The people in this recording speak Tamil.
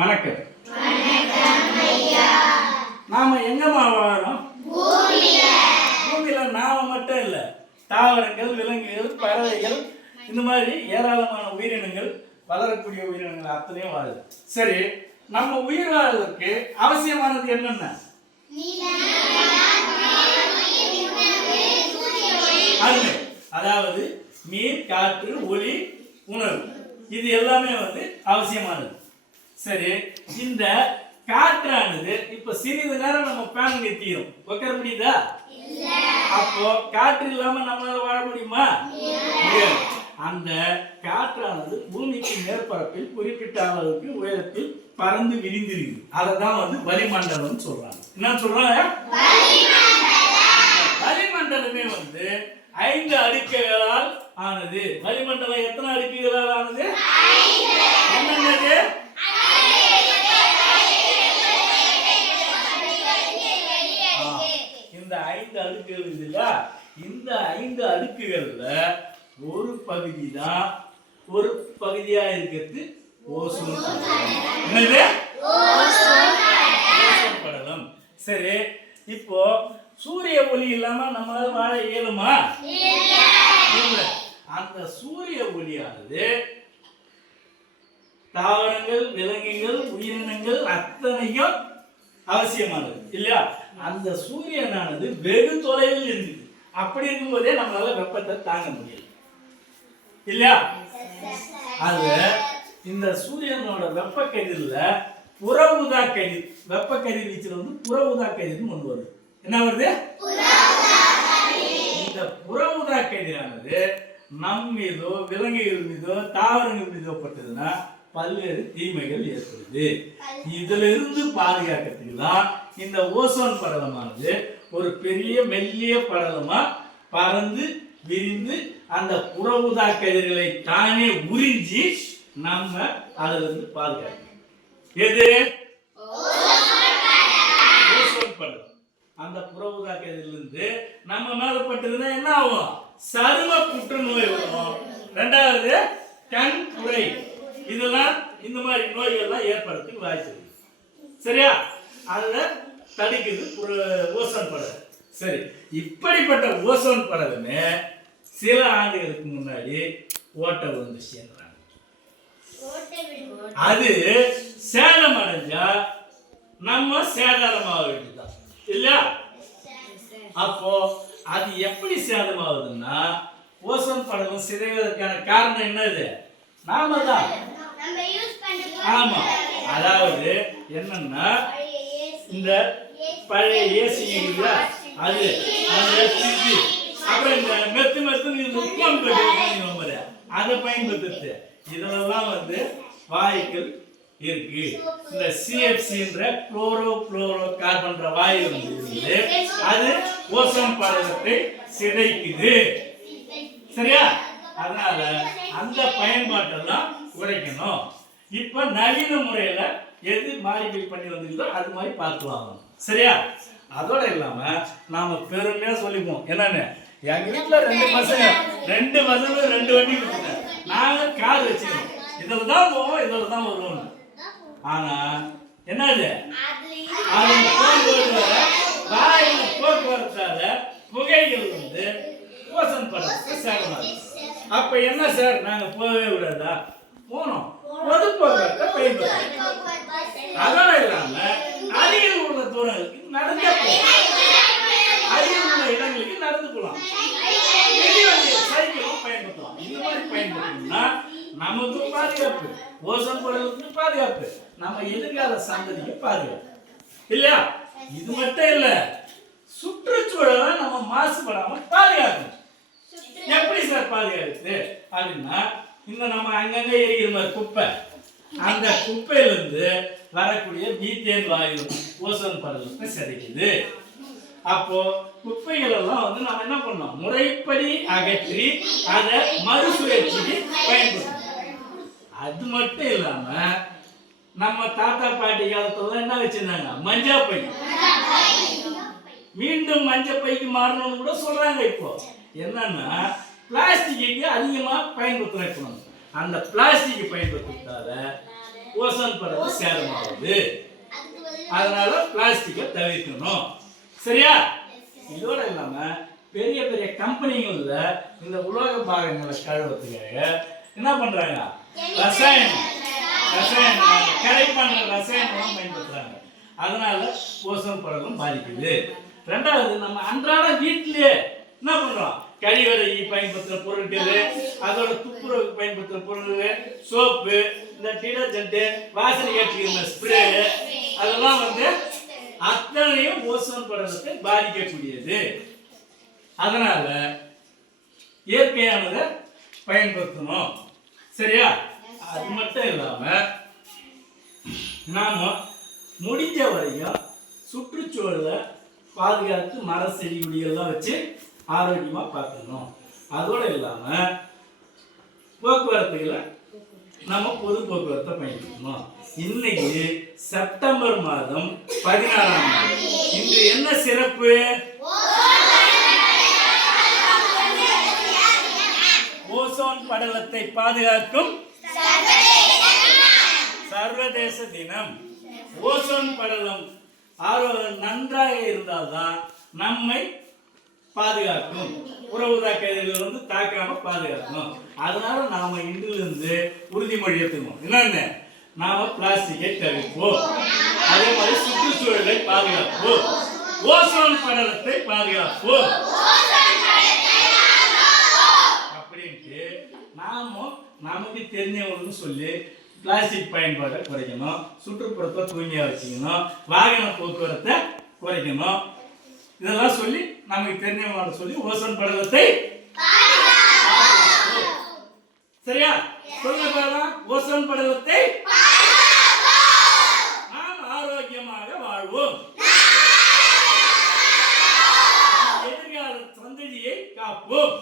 வணக்கம். நாம எங்கம்மா வாழறோம்? பூமியில நாம மட்டும் இல்ல, தாவரங்கள், விலங்குகள், பறவைகள், இந்த மாதிரி ஏராளமான உயிரினங்கள், வளரக்கூடிய உயிரினங்கள் அத்தனையும் வாழுது. சரி, நம்ம உயிர் வாழ்வதற்கு அவசியமானது என்னென்ன? அதாவது நீர், காற்று, ஒளி, உணவு, இது எல்லாமே அவசியமானது. சரி, இந்த காற்றானது இப்ப சிறிது நேரம் நம்ம பேன் நிறுத்திடும், உட்கார முடியுதா? அப்போ காற்று இல்லாம நம்மளால வாழ முடியுமா? முடியாது. அந்த காற்றானது பூமிக்கு மேற்பரப்பில் குறிப்பிட்ட அளவுக்கு உயரத்தில் பறந்து விரிந்திருக்கு. அதைதான் வளிமண்டலம் சொல்றாங்க. என்ன சொல்றாங்க? வளிமண்டலமே 5 அடுக்குகளால் ஆனது. வளிமண்டலம் எத்தனை அடுக்குகளால் ஆனது? என்னது? இந்த 5 அடுக்குகள் இதுல, இந்த 5 அடுக்குகள்ல ஒரு பகுதி தான், ஒரு பகுதியா இருக்கிறது ஓசோன் படலம். என்னது? ஓசோன் படலம். சரி, இப்போ சூரிய ஒளி இல்லாம நம்மளால வாழ இயலுமா? இல்ல. அந்த சூரிய ஒளியானது தாவரங்கள், விலங்குகள், உயிரினங்கள் அத்தனையும் அவசியமானது இல்லையா? அந்த சூரியனானது வெகு தொலைவில் இருக்குது. அப்படி இருக்கும்போதே நம்மளால வெப்பத்தை தாங்க முடியல இல்லையா? அது இந்த சூரியனோட வெப்ப கதிர்ல புற ஊதா கதிர், வெப்ப கதிர் வீச்சுல புற ஊதா கதிர்னு ஒன்று வருது. என்ன வருது? இந்த புற ஊதா கதிரானது நம் மீதோ, விலங்குகள் மீதோ, தாவரங்கள் மீதோ பட்டதுன்னா பல்வேறு தீமைகள் ஏற்படுது. இதுல இருந்து பாதுகாக்கிறதுக்கு தான் இந்த ஓசோன் படலமானது ஒரு பெரிய மெல்லிய படலமா பறந்து விரிந்து அந்த புற ஊதா கதிர்களை தானே உறிஞ்சி நம்ம அதுல இருந்து பாதுகாக்கணும். எது? ஓசோன் படலம். அந்த புற ஊதா கதிரிலிருந்து நம்ம மேல பட்டதுன்னா என்ன ஆகும்? சரும புற்றுநோய் வரும். 2வது கண் புரை, இதெல்லாம் இந்த மாதிரி நோய்கள்லாம் ஏற்படுறதுக்கு வாய்ப்பு இருக்கு. சரியா? அதுல தடுக்குது ஓசோன் படலம். சரி, இப்படிப்பட்ட ஓசோன் படலமே சில ஆண்டுகளுக்கு முன்னாடி ஓட்டை விழுந்து சேர்றாங்க. அது சேதம் அடைஞ்சா நம்ம சேதாரமாக வேண்டியதுதான் இல்லையா? அப்போ அது எப்படி சேதமாகுதுன்னா, ஓசோன் படலம் சிதைவதற்கான காரணம் என்னது? நாம தான். ஆமா, அதாவது என்னன்னா, இந்த பழைய ஏசி அது அப்புறம் இந்த மெத்து அதை பயன்படுத்துறது, இதெல்லாம் வாயுக்கள் இருக்கு. இந்த சிஎஃப்சின்ற குளோரோ புளோரோ கார்பன்ற வாயு இருந்து அது ஓசோன் படலத்தை சிதைக்குது. சரியா? அதனால அந்த பயன்பாட்டெல்லாம் குறைக்கணும். இப்ப நவீன முறையில எது மாடிஃபை பண்ணி வந்துருக்கோ அது மாதிரி பார்த்துவாங்க. சரியா? அதோட இல்லாம நாம பெருமையா சொல்லிப்போம், என்னன்னு, எங்க வீட்டுல 2 பசங்க, 2 பசங்க 2 வண்டி கொடுத்துட்டேன், நாங்க கார் வச்சுக்கணும், இதுல தான் போவோம், இதுல தான் வருவோம். ஆனா என்னது? அது போக்குவரத்தால புகைகள் ஓசோன் படலத்தை சேதமாகுது. அப்ப என்ன சார், நாங்க போகவே விடாதா? போனோம், பொது போக்குவரத்தை பயன்படுத்தணும். அதோட இல்லாம அருகில் உள்ள தூரங்களுக்கு நடந்தே போகலாம், அருகில் உள்ள இடங்களுக்கு நடந்து போகலாம், சைக்கிளும் பயன்படுத்தலாம். இந்த மாதிரி பயன்படுத்தணும்னா நமக்கும் பாதுகாப்பு, ஓசோன் படலத்துக்கு பாதுகாப்பு, நம்ம எதிர்கால சந்ததிக்கு பாதுகாப்பு இல்லையா? இது மட்டும் இல்ல, சுற்றுச்சூழலை நம்ம மாசுபடாம பாதுகாக்கணும். எப்படி சார் பாதுகாத்து அப்படின்னா, இந்த நம்ம அங்கங்க எரிக்கிற மாதிரி குப்பை, அந்த குப்பையிலிருந்து வரக்கூடிய மீத்தேன் வாயு ஓசோன் படலத்தை சிதைக்குது. அப்போ குப்பைகள் எல்லாம் நம்ம என்ன பண்ணோம்? முறைப்படி அகற்றி அதை மறுசுழற்சிக்கு பயன்படுத்தணும். அது மட்டும் இல்லாம நம்ம தாத்தா பாட்டி காலத்துல என்ன வச்சிருந்தாங்க? மஞ்சா பை. மீண்டும் மஞ்சள் பைக்கு மாறணும்னு கூட சொல்றாங்க. இப்போ என்னன்னா, பிளாஸ்டிக்கு அதிகமா பயன்படுத்தணும். அந்த பிளாஸ்டிக் பயன்படுத்துறதால ஓசோன் படலம் சேதமாகுது. அதனால பிளாஸ்டிக்கை தவிர்க்கணும். சரியா? இதோட இல்லாம பெரிய பெரிய கம்பெனிகள்ல இந்த உலோக பாகங்களை கழுவுறதுக்காக என்ன பண்றாங்க? ரசாயனம் கரை பண்ற ரசாயனம் பயன்படுத்துறாங்க. அதனால ஓசோன் படலம் பாதிக்குது. ரெண்டாவது, நம்ம அன்றாட வீட்டிலேயே என்ன பண்றோம்? கழிவறை பயன்படுத்துற பொருட்கள், அதோட துப்புரவுக்கு பயன்படுத்துற பொருட்கள், சோப்பு, இந்த டிடர்ஜென்ட், வாசனை ஏற்றுகிற ஸ்ப்ரே, அதெல்லாம் வந்து அத்தனையும் ஓசோன் படலத்தை பாதிக்கக்கூடியது. அதனால இயற்கையானதை பயன்படுத்தணும். சரியா? அது மட்டும் இல்லாம நாம முடிஞ்ச வரைக்கும் சுற்றுச்சூழலை பாதுகாத்து மர செடி கொடிகள்லாம் வச்சு ஆரோக்கியமா பார்க்கணும். அதோட இல்லாம போக்குவரத்துகளை நம்ம பொது போக்குவரத்தை பயன்படுத்தணும். இன்னைக்கு செப்டம்பர் மாதம் 16ஆம் நாள். இன்று என்ன சிறப்பு? ஓசோன் படலத்தை பாதுகாக்கும் சர்வதேச தினம். ஓசோன் படலம் நன்றாக இருந்தால்தான் நம்மை பாதுகாக்கும். புற ஊதா கதிர்கள் வந்து தாக்காம பாதுகாக்கும். அதனால நாம இன்றிலிருந்து உறுதிமொழி எடுத்துக்கணும். என்னன்னு? நாம பிளாஸ்டிக்கை தவிர்ப்போம். அதே மாதிரி சுற்றுச்சூழலை பாதுகாப்போம். ஓசோன் படலத்தை பாதுகாப்போம் அப்படின்ட்டு நாம நமக்கு தெரிஞ்சவங்களுக்கு சொல்லி பிளாஸ்டிக் பயன்பாட்டை குறைக்கணும், சுற்றுப்புறத்தை தூய்மையாக வச்சுக்கணும், வாகன போக்குவரத்தை குறைக்கணும். இதெல்லாம் சொல்லி நமக்கு தெரிஞ்சவங்க சொல்லி ஓசோன் படலத்தை சரியா சொல்லுங்க. ஓசோன் படலத்தை நாம் ஆரோக்கியமாக வாழ்வோம். எதிர்கால சந்ததியை காப்போம்.